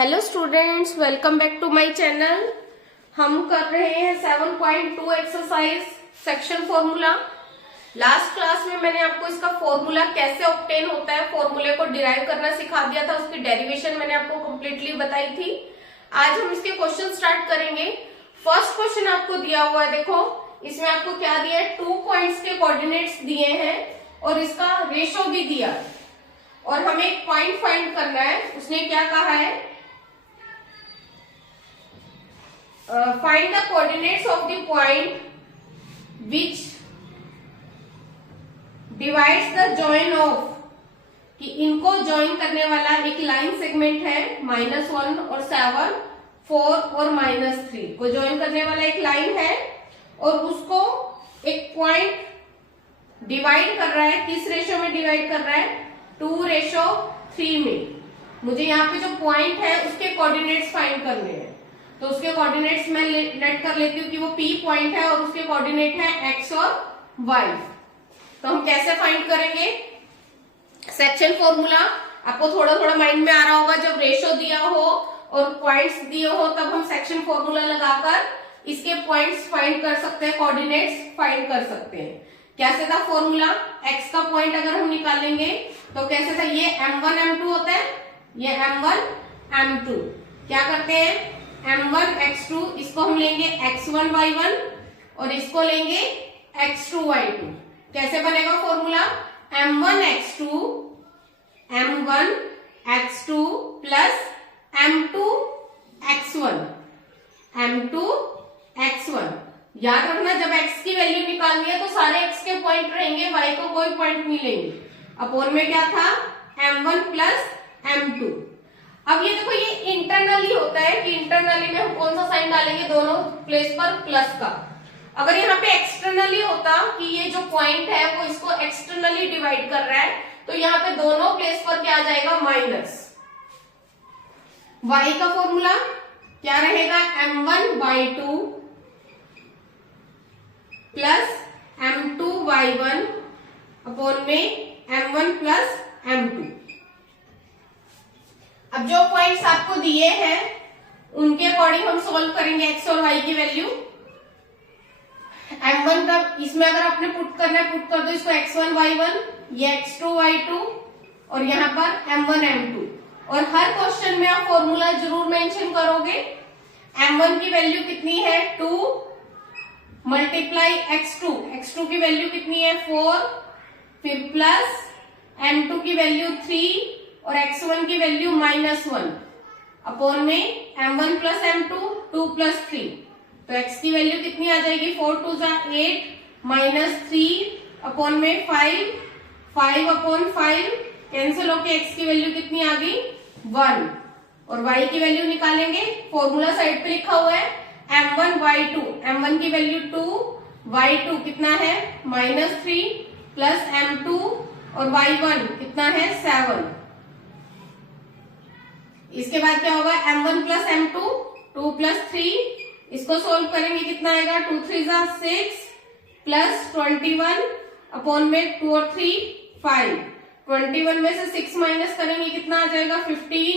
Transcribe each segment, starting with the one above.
Hello students, welcome back to my channel. हम कर रहे हैं 7.2 exercise section formula. Last class में मैंने आपको इसका फॉर्मूला कैसे ऑब्टेन होता है, फॉर्मूले को डिराइव करना सिखा दिया था। उसकी डेरिवेशन मैंने आपको कंप्लीटली बताई थी। आज हम इसके क्वेश्चन स्टार्ट करेंगे। फर्स्ट क्वेश्चन आपको दिया हुआ है, देखो इसमें आपको क्या दिया है, 2 पॉइंट्स के कोऑर्डिनेट्स दिए हैं और इसका रेशो भी दिया है और हमें एक पॉइंट फाइंड करना है। उसने क्या कहा है, find the coordinates of the point which divides the join of, कि इनको ज्वाइन करने वाला एक लाइन सेगमेंट है -1 और 7, 4 और -3 को ज्वाइन करने वाला एक लाइन है और उसको एक पॉइंट डिवाइड कर रहा है। किस रेशो में डिवाइड कर रहा है, 2:3 में। मुझे यहाँ पे जो पॉइंट है उसके कोऑर्डिनेट्स फाइंड करने हैं, तो उसके कोऑर्डिनेट्स मैं लेट कर लेती हूँ कि वो P पॉइंट है और उसके कोऑर्डिनेट है x और y। तो हम कैसे फाइंड करेंगे, सेक्शन फॉर्मूला आपको थोड़ा थोड़ा माइंड में आ रहा होगा। जब रेशो दिया हो और पॉइंट्स दिए हो तब हम सेक्शन फॉर्मूला लगाकर इसके पॉइंट्स फाइंड कर सकते हैं, कोऑर्डिनेट्स फाइंड कर सकते हैं। कैसे था फॉर्मूला, x का पॉइंट अगर हम निकालेंगे तो कैसे था, ये m1 m2 होता है, ये m1 m2। क्या करते हैं, m1 x2, इसको हम लेंगे x1 y1 और इसको लेंगे x2 y2। कैसे बनेगा formula, m1 x2 plus m2 x1। याद रखना, जब x की वैल्यू निकालनी है तो सारे x के पॉइंट रहेंगे, y को कोई पॉइंट नहीं लेंगे। अपोन में क्या था, m1 प्लस m2। अब ये देखो, ये इंटरनली होता है कि इंटरनली में हम कौन सा साइन डालेंगे, दोनों प्लेस पर प्लस का। अगर यहाँ पे एक्सटर्नली होता कि ये जो पॉइंट है वो इसको एक्सटर्नली डिवाइड कर रहा है, तो यहाँ पे दोनों प्लेस पर क्या आ जाएगा, माइनस। y का फॉर्मूला क्या रहेगा, m1y2 प्लस m2y1 अपॉन में m1 प्लस m2। अब जो पॉइंट्स आपको दिए हैं उनके अकॉर्डिंग हम सोल्व करेंगे x और y की वैल्यू। m1 का इसमें अगर आपने पुट करना है, पुट कर दो इसको x1 y1, ये x2 y2 और यहाँ पर m1 m2। और हर क्वेश्चन में आप फॉर्मूला जरूर मेंशन करोगे। m1 की वैल्यू कितनी है, 2 मल्टीप्लाई x2 की वैल्यू कितनी है, 4, फिर प्लस m2 की वैल्यू 3 और x1 की वैल्यू -1 अपॉन में m1 प्लस m2, 2 प्लस 3। तो x की वैल्यू कितनी आ जाएगी, 4 2 8 -3 अपॉन में 5 अपॉन 5 कैंसिल होके x की वैल्यू कितनी आ गई, 1। और y की वैल्यू निकालेंगे, फॉर्मूला साइड पे लिखा हुआ है m1 y2, m1 की वैल्यू 2, y2 कितना है -3 प्लस m2 और y1 कितना है 7। इसके बाद क्या होगा, m1 प्लस m2, 2 प्लस 3, इसको सोल्व करेंगे कितना आएगा, 2 3 6 प्लस 21 अपॉन में 2 और 3 5। 21 में से 6 माइनस करेंगे कितना आ जाएगा, 15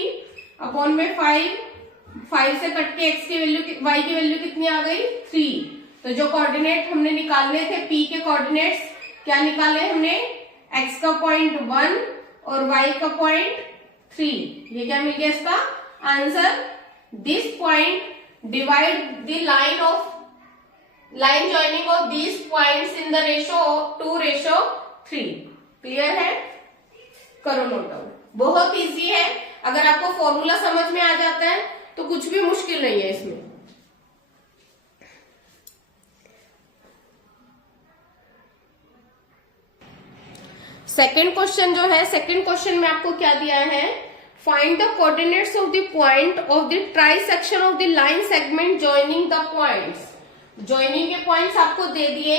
अपॉन में 5 से कट के x की वैल्यू, y की वैल्यू कितनी आ गई, 3। तो जो कोऑर्डिनेट हमने निकालने थे, p के कोऑर्डिनेट्स क्या निकाले हमने, x का पॉइंट 1 और y का पॉइंट 3। ये क्या मिल गया इसका answer, this point divide the line joining of this points in the ratio 2:3। Clear है, करो नोट डाउन। बहुत इजी है, अगर आपको फॉर्मूला समझ में आ जाता है तो कुछ भी मुश्किल नहीं है इसमें। सेकेंड क्वेश्चन जो है, सेकेंड क्वेश्चन में आपको क्या दिया है, find the coordinates of the point of the try section of the line segment joining the points. Joining के पॉइंट्स आपको दे दिए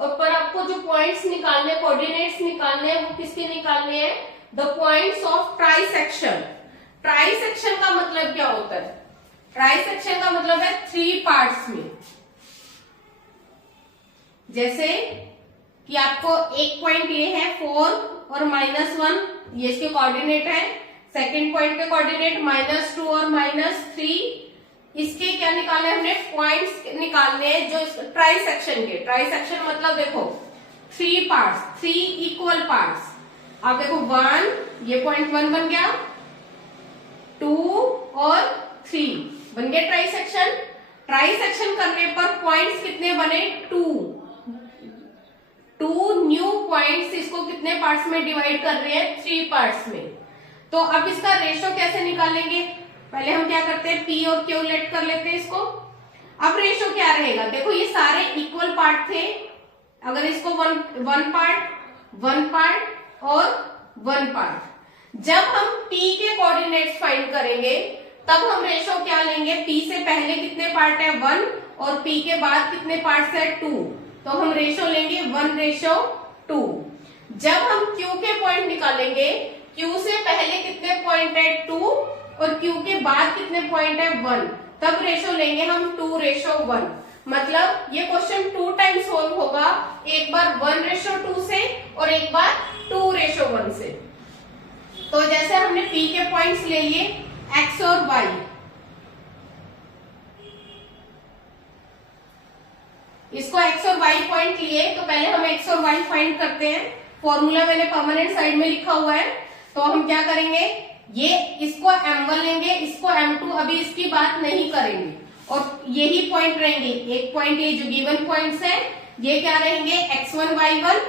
और पर आपको जो पॉइंट्स निकालने, कोऑर्डिनेट्स निकालने हैं, वो किसके निकालने हैं, the points of try section. Try section का मतलब क्या होता है, ट्राई सेक्शन का मतलब है 3 पार्ट्स में। जैसे कि आपको एक पॉइंट ये है 4 और -1, ये इसके कोऑर्डिनेट है। सेकंड पॉइंट के कोऑर्डिनेट -2 और -3, इसके क्या निकालने हमने, पॉइंट्स निकालने हैं जो ट्राई सेक्शन के। ट्राई सेक्शन मतलब देखो 3 पार्ट्स, 3 इक्वल पार्ट्स। अब देखो 1, ये पॉइंट 1 बन गया, 2 और 3 बन गए ट्राई सेक्शन। ट्राई सेक्शन करने पर पॉइंट्स कितने बने, 2 न्यू पॉइंट्स। इसको कितने पार्ट्स में डिवाइड कर रहे हैं, 3 पार्ट्स में। तो अब इसका रेशो कैसे निकालेंगे, पहले हम क्या करते हैं, P और Q लेट कर लेते हैं इसको। अब रेशो क्या रहेगा, देखो ये सारे इक्वल पार्ट थे, अगर इसको वन पार्ट और 1 पार्ट, जब हम P के कोऑर्डिनेट्स फाइंड करेंगे तब हम रेशो क्या लेंगे, P से पहले कितने पार्ट है 1 और P के बाद कितने पार्ट्स है 2, तो हम रेशो लेंगे 1:2। जब हम Q के पॉइंट निकालेंगे, Q से पहले कितने पॉइंट है 2 और Q के बाद कितने पॉइंट है 1, तब रेशो लेंगे हम 2:1। मतलब ये क्वेश्चन 2 टाइम्स सोल्व होगा, एक बार 1:2 से और एक बार 2:1 से। तो जैसे हमने P के पॉइंट्स ले लिए X और Y, इसको X और Y पॉइंट लिए, तो पहले हम X और Y फाइंड करते हैं। फॉर्मूला मैंने परमानेंट साइड में लिखा हुआ है, तो हम क्या करेंगे, ये इसको M1 लेंगे, इसको M2, अभी इसकी बात नहीं करेंगे, और यही पॉइंट रहेंगे। एक पॉइंट ये जो गिवन पॉइंट्स है ये क्या रहेंगे, X1 Y1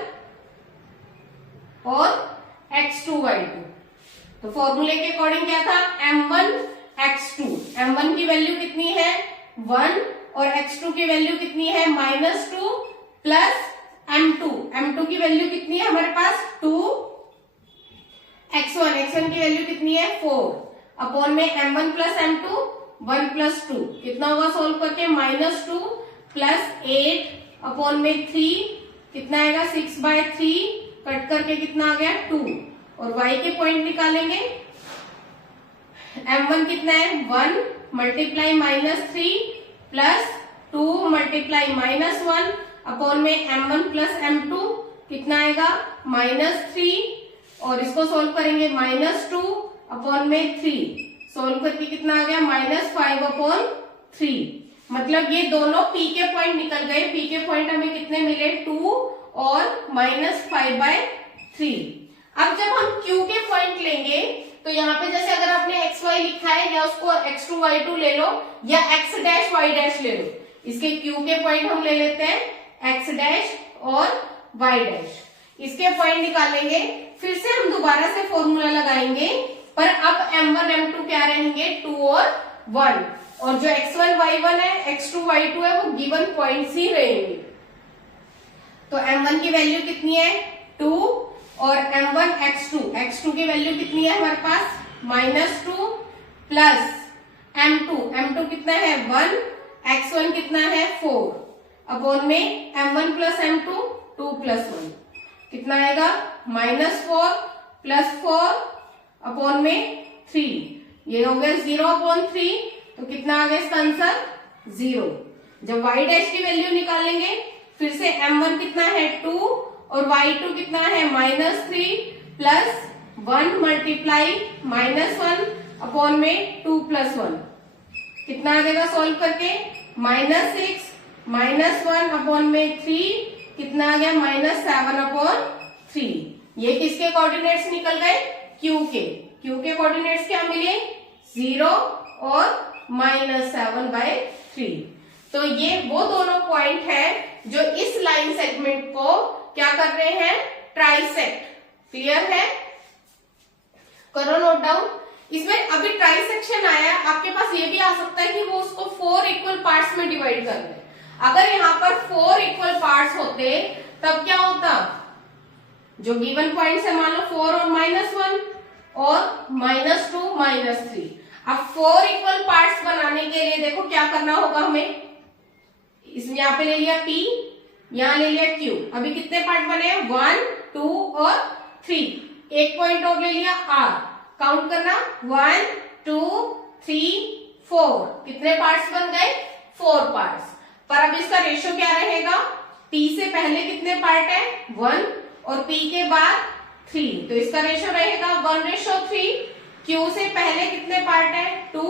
और X2 Y2। तो फॉर्मूले के अकॉर्डिंग क्या था, M1 X2, M1 की वैल्यू कितनी है 1 और X2 की वैल्यू कितनी है -2 प्लस M2 की वैल्यू कितनी है हमारे पास 2, X1 की वैल्यू कितनी है 4, अपॉन में M1 प्लस M2 1 प्लस 2, कितना होगा सोल्व करके, -2 प्लस 8 अपॉन में 3, कितना आएगा 6/3, कट करके कितना आ गया 2, और Y के पॉइंट निकालेंगे। M1 कितना है 1 मल्टीप्लाई -3 प्लस 2 मल्टीप्लाई -1 अपॉन में M1 प्लस M2, कितना आएगा -3, और इसको सोल्व करेंगे -2 अपॉन में 3, सोल्व करके कितना आ गया -5/3। मतलब ये दोनों P के पॉइंट निकल गए। P के पॉइंट हमें कितने मिले 2 और -5/3। अब जब हम Q के पॉइंट लेंगे तो यहाँ पे जैसे अगर आपने XY लिखा है, या उसको X2 Y2 ले लो या X डैश Y डैश ले लो, इसके Q के पॉइंट हम ले लेते हैं X डैश और Y डैश, इसके पॉइंट निकालेंगे। फिर से हम दोबारा से फॉर्मूला लगाएंगे, पर अब M1 M2 क्या रहेंगे 2 और 1, और जो X1 Y1 है X2 Y2 है वो गिवन पॉइंट्स ही रहेंगे। तो M1 की वैल्यू कितनी है 2 और M1 X2 की वैल्यू कितनी है हमारे पास -2 प्लस M2 कितना है 1, X1 कितना है 4, अपॉन में M1 प्लस M2 2 प्लस 1, कितना आएगा -4 प्लस 4 अपॉन में 3, ये हो गया 0/3, तो कितना आ गया इसका आंसर 0। जब Y डैश की वैल्यू निकालेंगे, फिर से M1 कितना है 2 और Y2 कितना है -3 प्लस 1 मल्टीप्लाई -1 अपॉन में 2 प्लस 1, कितना आ जाएगा सोल्व करके -6 -1 अपॉन में 3, कितना आ गया -7/3। ये किसके कोऑर्डिनेट्स निकल गए, Q के कोऑर्डिनेट्स क्या मिले 0 और -7/3। तो ये वो दोनों पॉइंट है जो इस लाइन सेगमेंट को क्या कर रहे हैं, ट्राइसेक्ट। क्लियर है, करो नोट डाउन। इसमें अभी ट्राइसेक्शन आया, आपके पास ये भी आ सकता है कि वो उसको 4 इक्वल पार्ट्स में डिवाइड कर रहे हैं। अगर यहाँ पर 4 इक्वल पार्ट्स होते तब क्या होता, जो गिवन पॉइंट्स है मान लो 4 और -1 और -2 -3। अब 4 इक्वल पार्ट्स बनाने के लिए देखो क्या करना होगा हमें, इसमें यहाँ पे ले लिया P, यहाँ ले लिया Q, अभी कितने पार्ट बने हैं 1 2 और 3, एक पॉइंट और ले लिया R, काउंट करना 1 2 3 4, कितने पार्ट्स बन गए 4 पार्ट्स। पर अब इसका रेशो क्या रहेगा, P से पहले कितने पार्ट है 1 और P के बाद 3, तो इसका रेशो रहेगा 1:3। Q से पहले कितने पार्ट है 2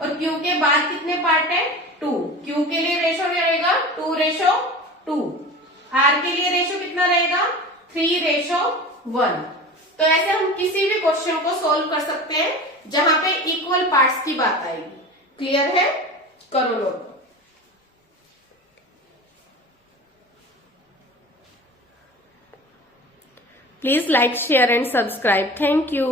और Q के बाद कितने पार्ट है 2। Q के लिए रेशो क्या रहेगा 2:2। R के लिए रेशो कितना रहेगा 3:1। तो ऐसे हम किसी भी क्वेश्चन को सोल्व कर सकते हैं जहां पे इक्वल पार्ट्स की बात आएगी। क्लियर है, करो लोग। Please like share and subscribe. Thank you.